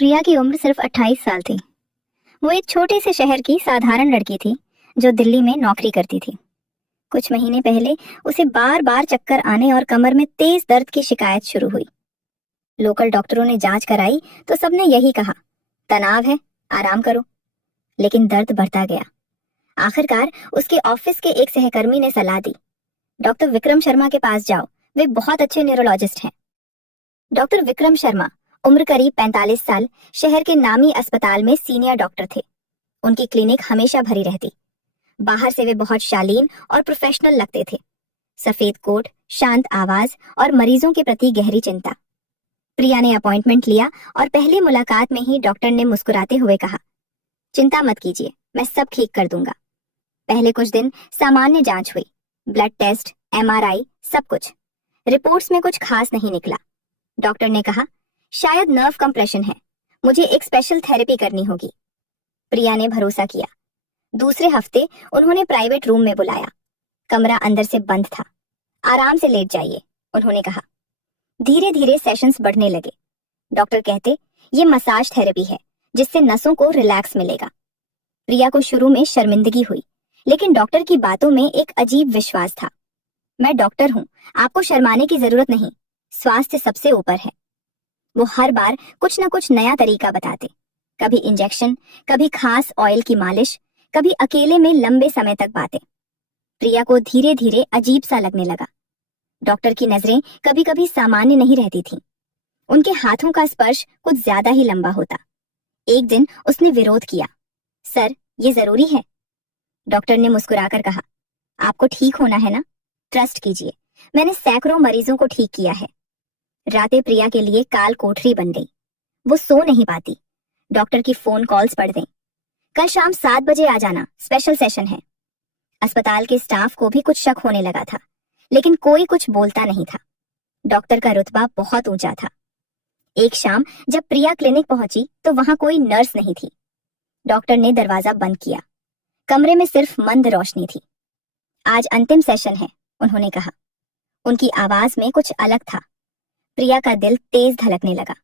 प्रिया की उम्र सिर्फ 28 साल थी। वो एक छोटे से शहर की साधारण लड़की थी जो दिल्ली में नौकरी करती थी। कुछ महीने पहले उसे बार बार चक्कर आने और कमर में तेज दर्द की शिकायत शुरू हुई। लोकल डॉक्टरों ने जांच कराई तो सबने यही कहा, तनाव है, आराम करो। लेकिन दर्द बढ़ता गया। आखिरकार उसके ऑफिस के एक सहकर्मी ने सलाह दी, डॉक्टर विक्रम शर्मा के पास जाओ, वे बहुत अच्छे न्यूरोलॉजिस्ट हैं। डॉक्टर विक्रम शर्मा उम्र करीब 45 साल, शहर के नामी अस्पताल में सीनियर डॉक्टर थे। उनकी क्लिनिक हमेशा भरी रहती। बाहर से वे बहुत शालीन और प्रोफेशनल लगते थे। सफेद कोट, शांत आवाज और मरीजों के प्रति गहरी चिंता। प्रिया ने अपॉइंटमेंट लिया और पहली मुलाकात में ही डॉक्टर ने मुस्कुराते हुए कहा, चिंता मत कीजिए, मैं सब ठीक कर दूंगा। पहले कुछ दिन सामान्य जांच हुई, ब्लड टेस्ट, MRI, सब कुछ। रिपोर्ट्स में कुछ खास नहीं निकला। डॉक्टर ने कहा, शायद नर्व कंप्रेशन है, मुझे एक स्पेशल थेरेपी करनी होगी। प्रिया ने भरोसा किया। दूसरे हफ्ते उन्होंने प्राइवेट रूम में बुलाया। कमरा अंदर से बंद था। आराम से लेट जाइए, उन्होंने कहा। धीरे धीरे सेशंस बढ़ने लगे। डॉक्टर कहते, ये मसाज थेरेपी है जिससे नसों को रिलैक्स मिलेगा। प्रिया को शुरू में शर्मिंदगी हुई, लेकिन डॉक्टर की बातों में एक अजीब विश्वास था। मैं डॉक्टर हूँ, आपको शर्माने की जरूरत नहीं, स्वास्थ्य सबसे ऊपर है। वो हर बार कुछ न कुछ नया तरीका बताते, कभी इंजेक्शन, कभी खास ऑयल की मालिश, कभी अकेले में लंबे समय तक बातें। प्रिया को धीरे धीरे अजीब सा लगने लगा। डॉक्टर की नजरें कभी कभी सामान्य नहीं रहती थीं। उनके हाथों का स्पर्श कुछ ज्यादा ही लंबा होता। एक दिन उसने विरोध किया, सर, ये जरूरी है? डॉक्टर ने मुस्कुराकर कहा, आपको ठीक होना है ना, ट्रस्ट कीजिए, मैंने सैकड़ों मरीजों को ठीक किया है। रातें प्रिया के लिए काल कोठरी बन गई। वो सो नहीं पाती। डॉक्टर की फोन कॉल्स पड़ गईं। कल शाम 7 बजे आ जाना, स्पेशल सेशन है। अस्पताल के स्टाफ को भी कुछ शक होने लगा था, लेकिन कोई कुछ बोलता नहीं था। डॉक्टर का रुतबा बहुत ऊंचा था। एक शाम जब प्रिया क्लिनिक पहुंची तो वहां कोई नर्स नहीं थी। डॉक्टर ने दरवाजा बंद किया। कमरे में सिर्फ मंद रोशनी थी। आज अंतिम सेशन है, उन्होंने कहा। उनकी आवाज में कुछ अलग था। प्रिया का दिल तेज धड़कने लगा।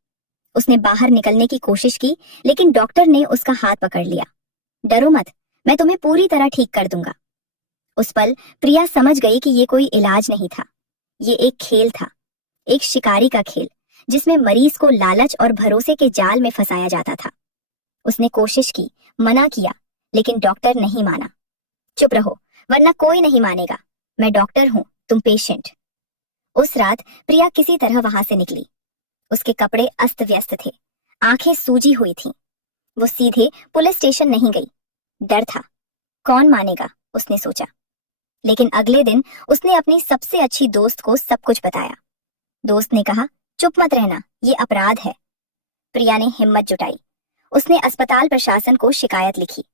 उसने बाहर निकलने की कोशिश की, लेकिन डॉक्टर ने उसका हाथ पकड़ लिया। डरो मत, मैं तुम्हें पूरी तरह ठीक कर दूंगा। उस पल प्रिया समझ गई कि ये कोई इलाज नहीं था, ये एक खेल था, एक शिकारी का खेल, जिसमें मरीज को लालच और भरोसे के जाल में फंसाया जाता था। उसने कोशिश की, मना किया, लेकिन डॉक्टर नहीं माना। चुप रहो, वरना कोई नहीं मानेगा, मैं डॉक्टर हूं, तुम पेशेंट। उस रात प्रिया किसी तरह वहां से निकली। उसके कपड़े अस्त व्यस्त थे, आंखें सूजी हुई थीं। वो सीधे पुलिस स्टेशन नहीं गई। डर था, कौन मानेगा, उसने सोचा। लेकिन अगले दिन उसने अपनी सबसे अच्छी दोस्त को सब कुछ बताया। दोस्त ने कहा, चुप मत रहना, ये अपराध है। प्रिया ने हिम्मत जुटाई। उसने अस्पताल प्रशासन को शिकायत लिखी।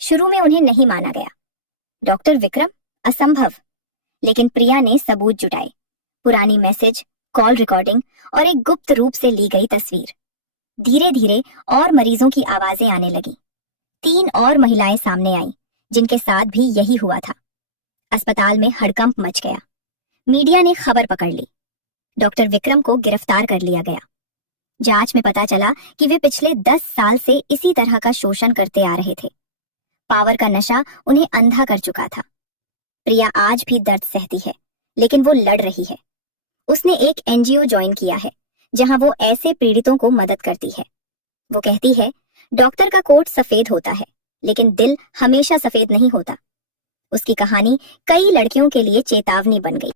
शुरू में उन्हें नहीं माना गया। डॉक्टर विक्रम, असंभव। लेकिन प्रिया ने सबूत जुटाए, पुरानी मैसेज, कॉल रिकॉर्डिंग और एक गुप्त रूप से ली गई तस्वीर। धीरे धीरे और मरीजों की आवाजें आने लगी। 3 और महिलाएं सामने आईं, जिनके साथ भी यही हुआ था। अस्पताल में हड़कंप मच गया। मीडिया ने खबर पकड़ ली। डॉक्टर विक्रम को गिरफ्तार कर लिया गया। जांच में पता चला कि वे पिछले 10 साल से इसी तरह का शोषण करते आ रहे थे। पावर का नशा उन्हें अंधा कर चुका था। प्रिया आज भी दर्द सहती है, लेकिन वो लड़ रही है। उसने एक NGO ज्वाइन किया है, जहां वो ऐसे पीड़ितों को मदद करती है। वो कहती है, डॉक्टर का कोट सफेद होता है, लेकिन दिल हमेशा सफेद नहीं होता। उसकी कहानी कई लड़कियों के लिए चेतावनी बन गई।